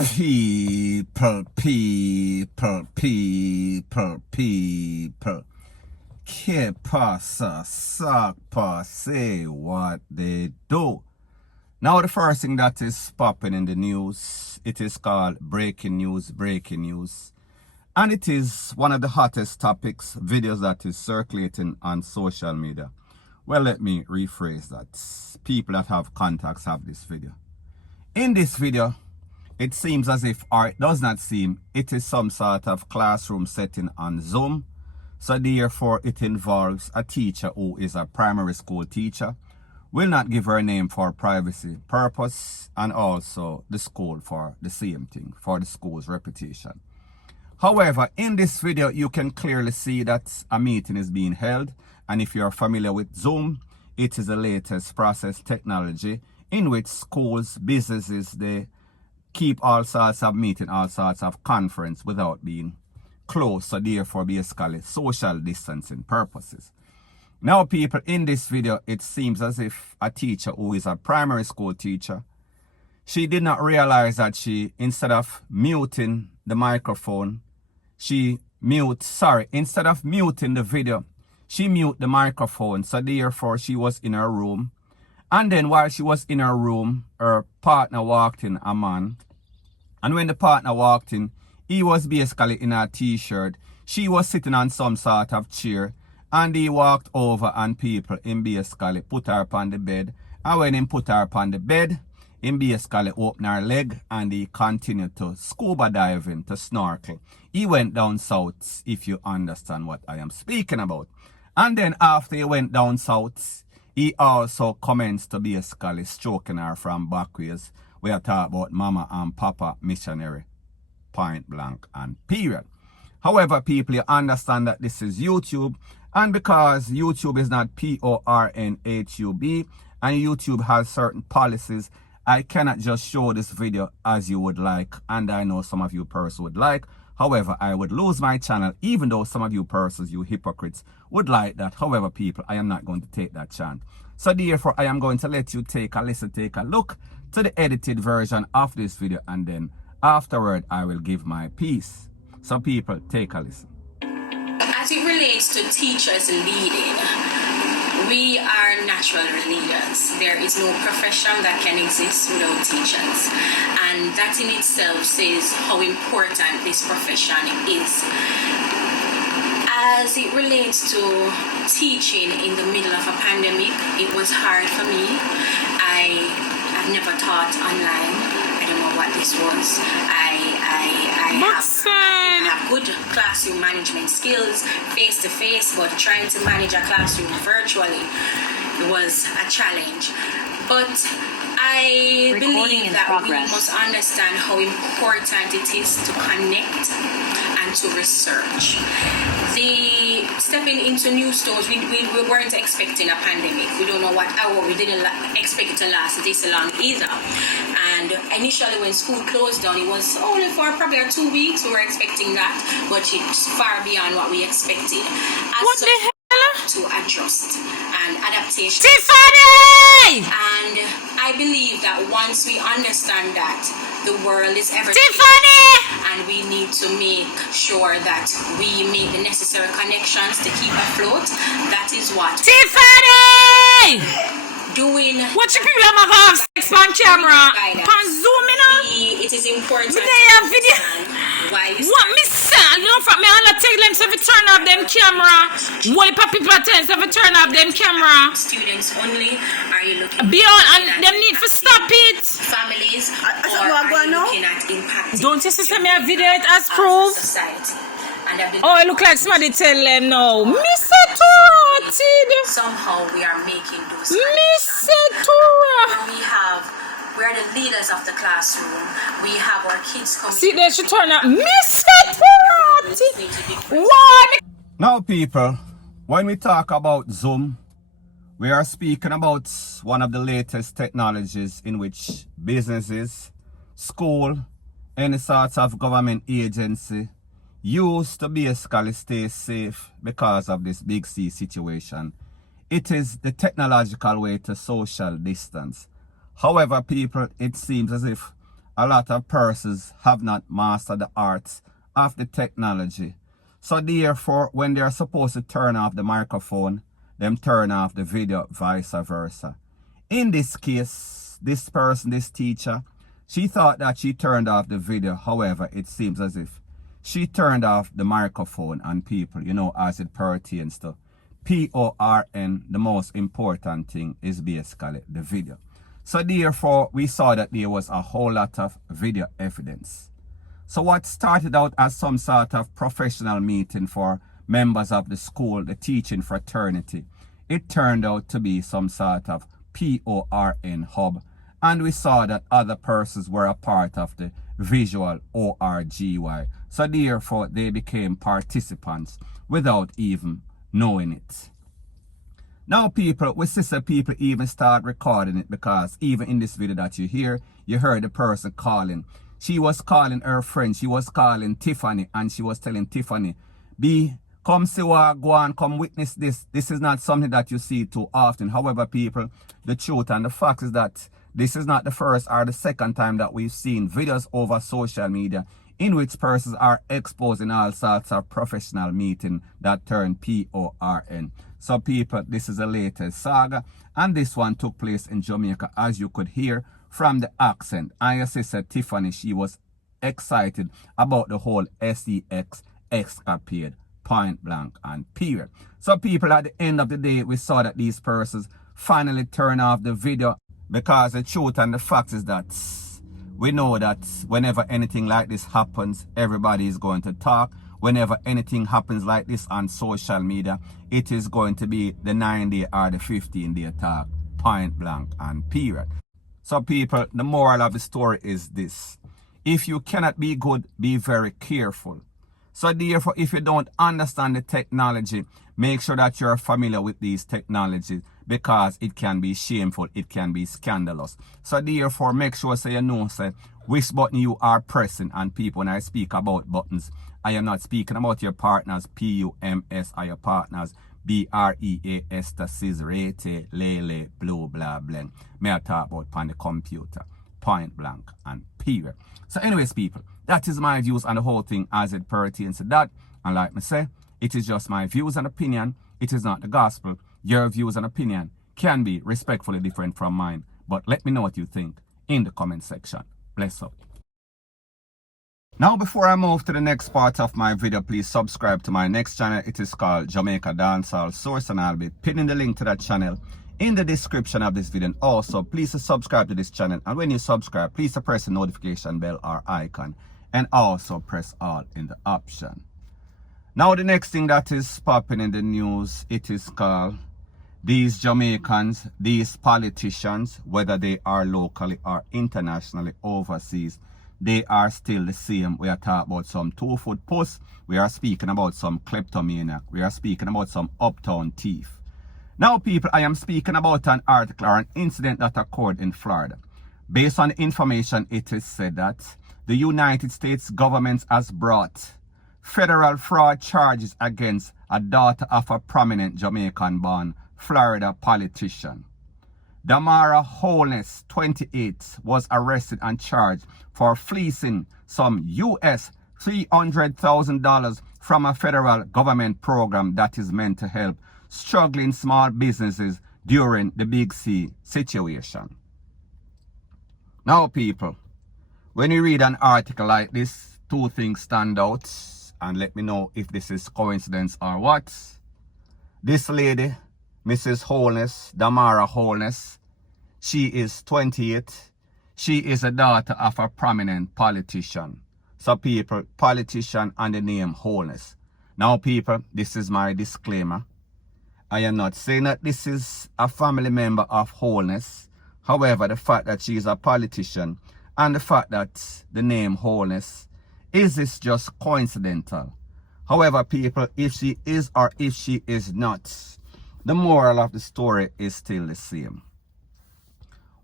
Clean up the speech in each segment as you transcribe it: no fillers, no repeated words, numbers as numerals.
People. Que pasa, suck, say what they do. Now the first thing that is popping in the news, it is called breaking news. And it is one of the hottest topics, videos that is circulating on social media. Well, let me rephrase that. People that have contacts have this video. In this video, it seems as if, or it does not seem, it is some sort of classroom setting on Zoom. So therefore, it involves a teacher who is a primary school teacher. Will not give her name for privacy purpose, and also the school for the same thing, for the school's reputation. However, in this video, you can clearly see that a meeting is being held. And if you're familiar with Zoom, it is the latest process technology in which schools, businesses, they keep all sorts of meeting, all sorts of conference without being close. So therefore, basically, social distancing purposes. Now, people, in this video, it seems as if a teacher who is a primary school teacher, she did not realize that she, instead of muting the microphone, instead of muting the video, she muted the microphone. So therefore, she was in her room. And then while she was in her room, her partner walked in, a man. And when the partner walked in, he was basically in a t-shirt. She was sitting on some sort of chair. And he walked over and people in basically put her upon the bed. And when he put her upon the bed, he basically opened her leg and he continued to scuba diving, to snorkel. He went down south, if you understand what I am speaking about. And then after he went down south, he also commenced to basically stroking her from backwards. We are talking about mama and papa missionary, point blank and period. However, people, you understand that this is YouTube. And because YouTube is not PORNHUB and YouTube has certain policies, I cannot just show this video as you would like. And I know some of you persons would like. However, I would lose my channel, even though some of you persons, you hypocrites, would like that. However, people, I am not going to take that chance. So therefore, I am going to let you take a listen, take a look to the edited version of this video. And then afterward, I will give my piece. So people, take a listen. As it relates to teachers leading, we are natural leaders. There is no profession that can exist without teachers. And that in itself says how important this profession is. As it relates to teaching in the middle of a pandemic, it was hard for me. I've never taught online. I don't know what this was. I have good classroom management skills face-to-face, but trying to manage a classroom virtually was a challenge. But I believe that we must understand how important it is to connect and to research. The stepping into new stores, we weren't expecting a pandemic. We don't know what hour. We didn't expect it to last this long either. And initially when school closed down, it was only for probably 2 weeks. We were expecting that, but it's far beyond what we expected. What the hell? To adjust and adaptation. Tiffany! And I believe that once we understand that the world is ever Tiffany! and we need to make sure that we make the necessary connections to keep afloat, that is what Tiffany! doing. What you people have sex on camera? Pan zoom in. It is important. But they have video. Why we what me say? You know from me all tell them to turn off them camera. What the people tell them to turn off them camera? Students only. Are you looking beyond and them need to stop it? Families or are you looking at impact? Don't you see me a video it as proof? Society. Oh, it look like somebody tell them no. Mr. Torotid. Somehow we are making those. Mr. Tora. We are the leaders of the classroom. We have our kids coming. See, they should turn up. Mr. Torotid. Why? Now, people, when we talk about Zoom, we are speaking about one of the latest technologies in which businesses, school, any sorts of government agency used to basically stay safe because of this big C situation. It is the technological way to social distance. However, people, it seems as if a lot of persons have not mastered the arts of the technology. So therefore, when they are supposed to turn off the microphone, them turn off the video, vice versa. In this case, this person, this teacher, she thought that she turned off the video. However, it seems as if she turned off the microphone on people, you know, as it pertains to PORN. The most important thing is basically the video. So therefore, we saw that there was a whole lot of video evidence. So what started out as some sort of professional meeting for members of the school, the teaching fraternity, it turned out to be some sort of PORN hub. And we saw that other persons were a part of the visual ORGY. So therefore, they became participants without even knowing it. Now people, we see some people even start recording it, because even in this video that you hear, you heard the person calling. She was calling her friend, she was calling Tiffany, and she was telling Tiffany, come see what, go on, come witness this. This is not something that you see too often. However, people, the truth and the fact is that this is not the first or the second time that we've seen videos over social media in which persons are exposing all sorts of professional meeting that turn PORN. So people, this is the latest saga, and this one took place in Jamaica, as you could hear from the accent. And your sister Tiffany, she was excited about the whole SEX escapade, point blank and period. So people, at the end of the day, we saw that these persons finally turned off the video, because the truth and the fact is that we know that whenever anything like this happens, everybody is going to talk. Whenever anything happens like this on social media, it is going to be the 9-day or the 15-day talk, point blank and period. So people, the moral of the story is this: if you cannot be good, be very careful. So therefore, if you don't understand the technology, make sure that you're familiar with these technologies, because it can be shameful, it can be scandalous. So therefore, make sure so you know which button you are pressing. And people, when I speak about buttons, I am not speaking about your partners PUMS or your partners BREAS, the sis, rate, lele, blue, blah, blend. May I talk about on the computer, point blank and period. So anyways, people, that is my views on the whole thing as it pertains to that. And like me say, it is just my views and opinion. It is not the gospel. Your views and opinion can be respectfully different from mine. But let me know what you think in the comment section. Bless up. Now, before I move to the next part of my video, please subscribe to my next channel. It is called Jamaica Dancehall Source, and I'll be pinning the link to that channel in the description of this video. And also, please subscribe to this channel. And when you subscribe, please press the notification bell or icon, and also press all in the option. Now, the next thing that is popping in the news, it is called these Jamaicans, these politicians, whether they are locally or internationally overseas, they are still the same. We are talking about some 2-foot posts. We are speaking about some kleptomaniac. We are speaking about some uptown thief. Now, people, I am speaking about an article or an incident that occurred in Florida. Based on the information, it is said that the United States government has brought federal fraud charges against a daughter of a prominent Jamaican-born Florida politician. Damara Holness, 28, was arrested and charged for fleecing some US $300,000 from a federal government program that is meant to help struggling small businesses during the Big C situation. Now, people, when you read an article like this, two things stand out, and let me know if this is coincidence or what. This lady, Mrs. Holness, Damara Holness, she is 28. She is a daughter of a prominent politician. So people, politician and the name Holness. Now people, this is my disclaimer. I am not saying that this is a family member of Holness. However, the fact that she is a politician and the fact that the name Holness, is this just coincidental? However, people, if she is or if she is not, the moral of the story is still the same.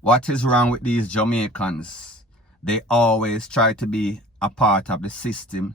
What is wrong with these Jamaicans? They always try to be a part of the system.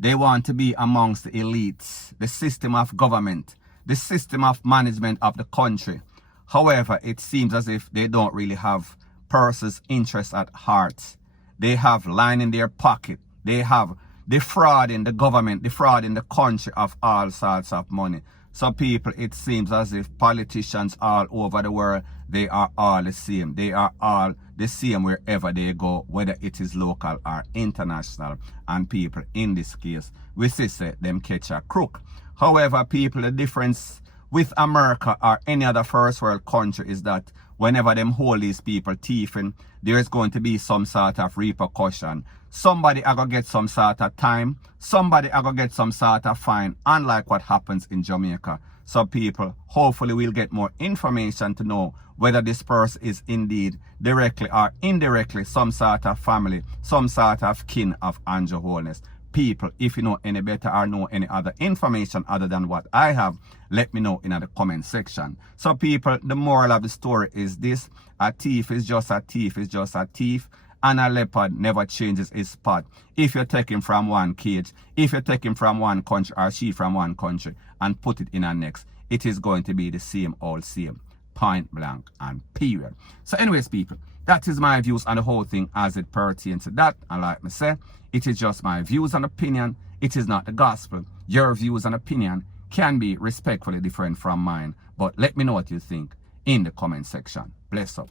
They want to be amongst the elites, the system of government, the system of management of the country. However, it seems as if they don't really have persons' interests at heart. they have line in their pocket, they have defrauding the government, defrauding the country of all sorts of money. So people, it seems as if politicians all over the world, they are all the same. They are all the same wherever they go, whether it is local or international. And people, in this case, we see them catch a crook. However, people, the difference with America or any other first world country is that whenever them hold these people thieving, there is going to be some sort of repercussion. Somebody are going to get some sort of time. Somebody are going to get some sort of fine, unlike what happens in Jamaica. So people, hopefully we'll get more information to know whether this person is indeed directly or indirectly some sort of family, some sort of kin of Andrew Holness. People, if you know any better or know any other information other than what I have, let me know in the comment section. So people, the moral of the story is this: a thief is just a thief, is just a thief, and a leopard never changes its spot. If you take him from one cage, if you take him from one country or she from one country and put it in a next, it is going to be the same old same, point blank and period. So anyways, people, that is my views on the whole thing as it pertains to that. And like me say, it is just my views and opinion. It is not the gospel. Your views and opinion can be respectfully different from mine. But let me know what you think in the comment section. Bless up.